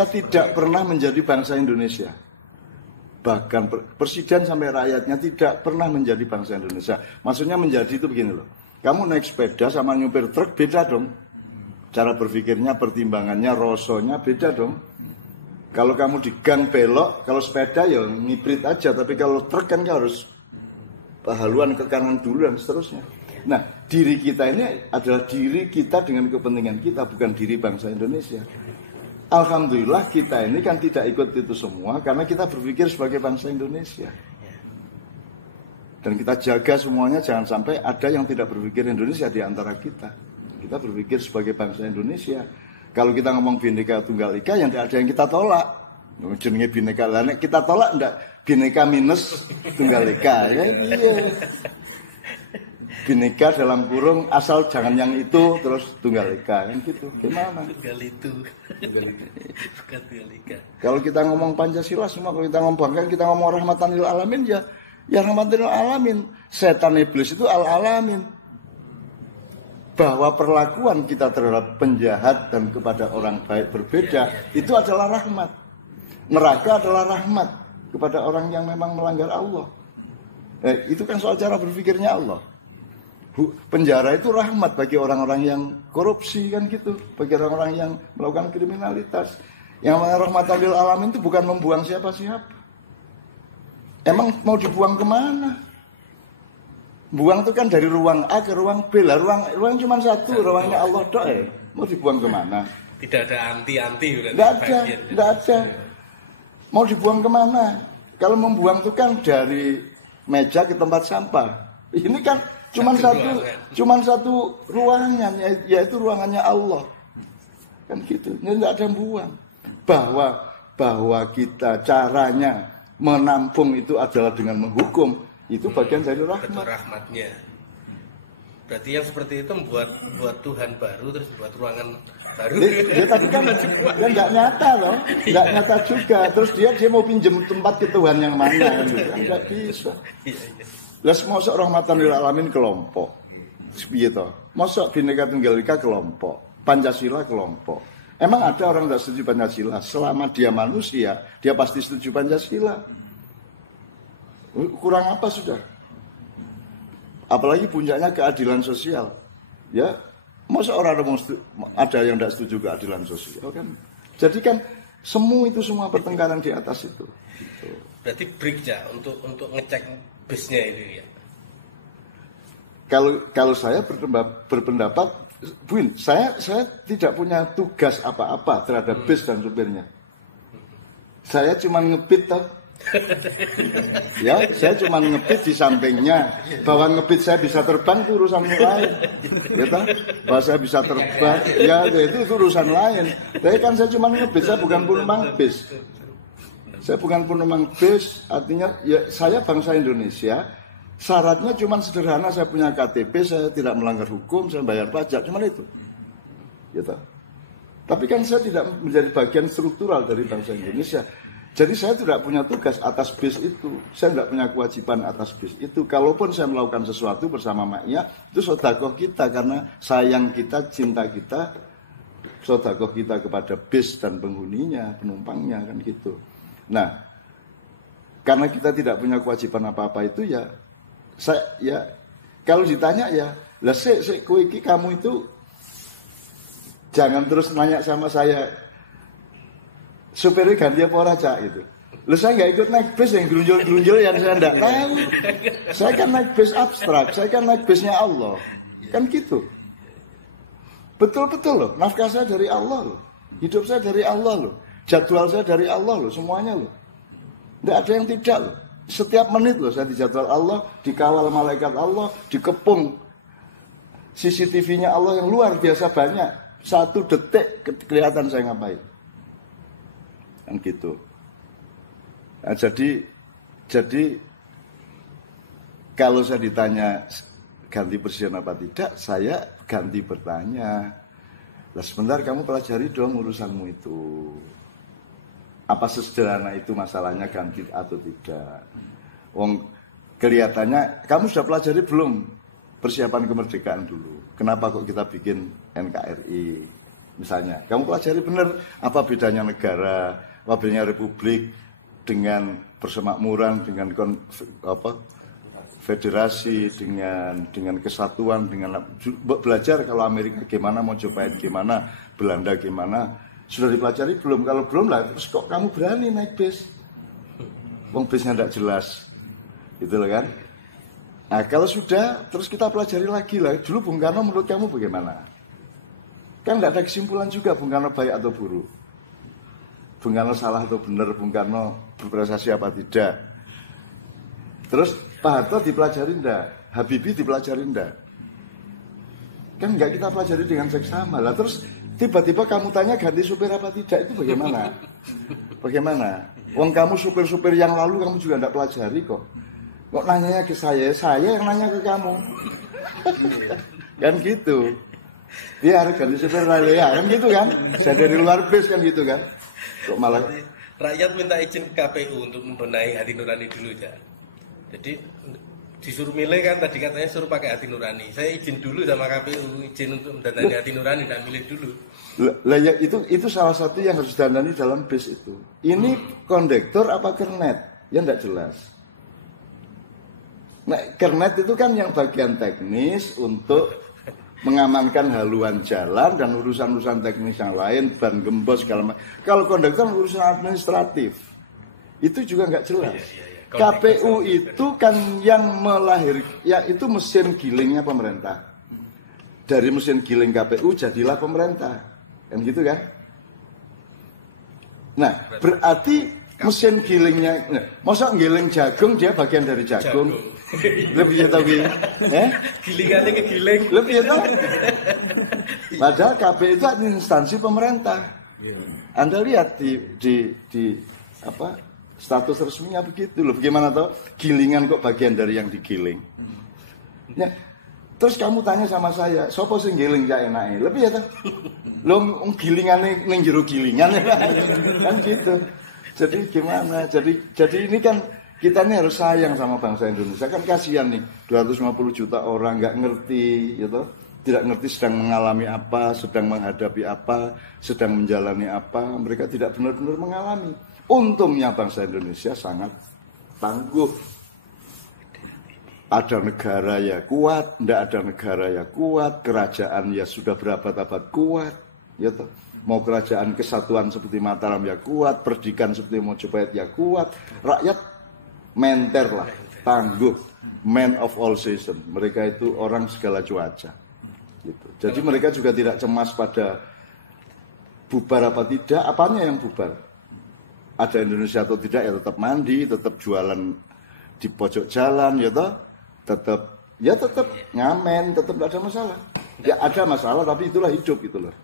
kita tidak pernah menjadi bangsa Indonesia. Bahkan presiden sampai rakyatnya tidak pernah menjadi bangsa Indonesia. Maksudnya menjadi itu begini loh. Kamu naik sepeda sama nyupir truk beda dong. Cara berpikirnya, pertimbangannya, rosonya beda dong. Kalau kamu di gang belok, kalau sepeda ya ngibrit aja. Tapi kalau truk kan harus haluan ke kanan dulu dan seterusnya. Nah, diri kita ini adalah diri kita dengan kepentingan kita, bukan diri bangsa Indonesia. Alhamdulillah kita ini kan tidak ikut itu semua karena kita berpikir sebagai bangsa Indonesia. Dan kita jaga semuanya jangan sampai ada yang tidak berpikir Indonesia di antara kita. Kita berpikir sebagai bangsa Indonesia. Kalau kita ngomong Bhinneka Tunggal Ika yang tidak ada yang kita tolak. Jenenge Bhinneka, kita tolak enggak Bhinneka minus Tunggal Ika ya, iya. Bhinneka dalam kurung asal jangan yang itu terus Tunggal Ika kan gitu. Gimana? Tunggal itu. Bukan Tunggal Ika. Kalau kita ngomong Pancasila semua, kalau kita ngomong bangga, kita ngomong rahmatan lil alamin ya rahmatan lil alamin. Setan iblis itu al alamin. Bahwa perlakuan kita terhadap penjahat dan kepada orang baik berbeda itu adalah rahmat. Neraka adalah rahmat kepada orang yang memang melanggar Allah. Itu kan soal cara berpikirnya Allah. Penjara itu rahmat bagi orang-orang yang korupsi kan gitu, bagi orang-orang yang melakukan kriminalitas. Yang rahmatan lil alamin itu bukan membuang siapa-siapa. Emang mau dibuang kemana? Buang itu kan dari ruang A ke ruang B lah. Ruang cuma satu, ruangnya Allah doa. Mau dibuang kemana? Tidak ada anti-anti. Tidak ada. Mau dibuang kemana? Kalau membuang itu kan dari meja ke tempat sampah. Ini kan cuma satu ruangan, yaitu ruangannya Allah. Kan gitu. Ini tidak ada yang buang. Bahwa kita caranya menampung itu adalah dengan menghukum. Itu bagian dari rahmat. Betul, rahmatnya. Berarti yang seperti itu membuat Tuhan baru terus buat ruangan baru. Ya, tapi kan ya nggak nyata loh, nggak nyata juga. Terus dia mau pinjem tempat ke Tuhan yang mana? Nggak bisa. Lah mosok rahmatan lil alamin kelompok. Piye to? Mosok Bhinneka Tunggal Ika kelompok, Pancasila kelompok. Emang ada orang nggak setuju Pancasila? Selama dia manusia, dia pasti setuju Pancasila. Kurang apa sudah? Apalagi puncaknya keadilan sosial. Ya, masa orang ada yang tidak setuju keadilan sosial kan? Jadi kan semua pertengkaran di atas itu. Gitu. Berarti break ya untuk ngecek bisnya itu ya. Kalau saya berpendapat, Buin, saya tidak punya tugas apa-apa terhadap bis dan supirnya. Saya cuma ngebit toh. Ya, saya cuma ngebit di sampingnya. Bahwa ngebit saya bisa terbang itu urusan lain. Ya toh? Bahwa saya bisa terbang, ya itu urusan lain. Tapi kan saya cuma ngebit, saya bukan penumpang bis. Saya bukan penumpang bis, artinya ya saya bangsa Indonesia. Syaratnya cuma sederhana, saya punya KTP, saya tidak melanggar hukum, saya bayar pajak, cuma itu. Ya toh? Tapi kan saya tidak menjadi bagian struktural dari bangsa Indonesia. Jadi saya tidak punya tugas atas bis itu. Saya tidak punya kewajiban atas bis itu. Kalaupun saya melakukan sesuatu bersama maknya, itu sedekah kita. Karena sayang kita, cinta kita, sedekah kita kepada bis dan penghuninya, penumpangnya, kan gitu. Nah, karena kita tidak punya kewajiban apa-apa itu ya, kalau ditanya ya, lah kamu itu jangan terus nanya sama saya, supirnya ganti apa ora cak itu. Lalu saya nggak ikut naik bis yang gerunjul-gerunjul yang saya nggak tahu. Saya kan naik bis abstrak, saya kan naik bisnya Allah. Kan gitu. Betul-betul loh, nafkah saya dari Allah loh. Hidup saya dari Allah loh. Jadwal saya dari Allah loh, semuanya loh. Nggak ada yang tidak loh. Setiap menit loh saya dijadwal Allah, dikawal malaikat Allah, dikepung CCTV-nya Allah yang luar biasa banyak. 1 detik kelihatan saya ngapain. Kan gitu. Nah, jadi kalau saya ditanya ganti presiden apa tidak, saya ganti bertanya. Lah sebentar kamu pelajari dong urusanmu itu. Apa sesederhana itu masalahnya ganti atau tidak? Wong kelihatannya kamu sudah pelajari belum persiapan kemerdekaan dulu? Kenapa kok kita bikin NKRI? Misalnya, kamu pelajari benar apa bedanya negara, apa bedanya republik dengan persemakmuran, dengan federasi, dengan kesatuan, dengan belajar kalau Amerika gimana, Mojopahit gimana, Belanda gimana. Sudah dipelajari belum? Kalau belum lah, terus kok kamu berani naik bis? Wong bisnya tidak jelas, gitu loh kan? Nah kalau sudah, terus kita pelajari lagi lah. Dulu Bung Karno menurut kamu bagaimana? Kan tidak ada kesimpulan juga Bung Karno baik atau buruk. Bung Karno salah atau benar, Bung Karno berprestasi apa tidak. Terus Pak Harto dipelajari enggak, Habibie dipelajari enggak. Kan enggak kita pelajari dengan seksama lah. Terus tiba-tiba kamu tanya ganti supir apa tidak, itu bagaimana? Bagaimana? Wong kamu supir-supir yang lalu kamu juga enggak pelajari kok. Kok nanyanya ke saya yang nanya ke kamu. Kan gitu. Dia harus ganti supir raya, kan gitu kan? Saya dari luar bis kan gitu kan? Kok malah rakyat minta izin ke KPU untuk membenahi hati nurani dulu ya. Jadi disuruh milih kan, tadi katanya suruh pakai hati nurani. Saya izin dulu sama KPU, izin untuk mendanani hati nurani dan milih dulu. Lah ya itu salah satu yang harus dandani dalam bis itu. Ini kondektor apa kernet? Ya enggak jelas. Nah, kernet itu kan yang bagian teknis untuk mengamankan haluan jalan dan urusan-urusan teknis yang lain, ban gembos segala macam. Kalau kondektor urusan administratif, itu juga nggak jelas. KPU itu kan yang ya itu mesin gilingnya pemerintah. Dari mesin giling KPU jadilah pemerintah, kan gitu kan? Nah, berarti mesin gilingnya, masa giling jagung dia bagian dari jagung. Lebih ya tahu gilingannya ke giling. Lebih ya tahu. Padahal KPU itu instansi pemerintah. Anda lihat di apa status resminya begitu loh. Bagaimana tahu gilingan kok bagian dari yang digiling. Nah, terus kamu tanya sama saya, sopo sing giling gak enake? Lebih ya tahu. Lo gilingane ning jero gilingan kan gitu. Jadi gimana? Jadi ini kan kita ini harus sayang sama bangsa Indonesia. Kan kasihan nih, 250 juta orang nggak ngerti, gitu. Tidak ngerti sedang mengalami apa, sedang menghadapi apa, sedang menjalani apa. Mereka tidak benar-benar mengalami. Untungnya bangsa Indonesia sangat tangguh. Ada negara ya kuat, tidak ada negara ya kuat, kerajaan ya sudah berabad-abad kuat, gitu. Mau kerajaan kesatuan seperti Mataram ya kuat, pendidikan seperti Mojopahit ya kuat, rakyat menter lah, tangguh, man of all season. Mereka itu orang segala cuaca. Gitu. Jadi mereka juga tidak cemas pada bubar apa tidak, apanya yang bubar. Ada Indonesia atau tidak ya tetap mandi, tetap jualan di pojok jalan, ya toh, tetap ngamen, tetap tidak ada masalah. Ya ada masalah tapi itulah hidup gitu loh.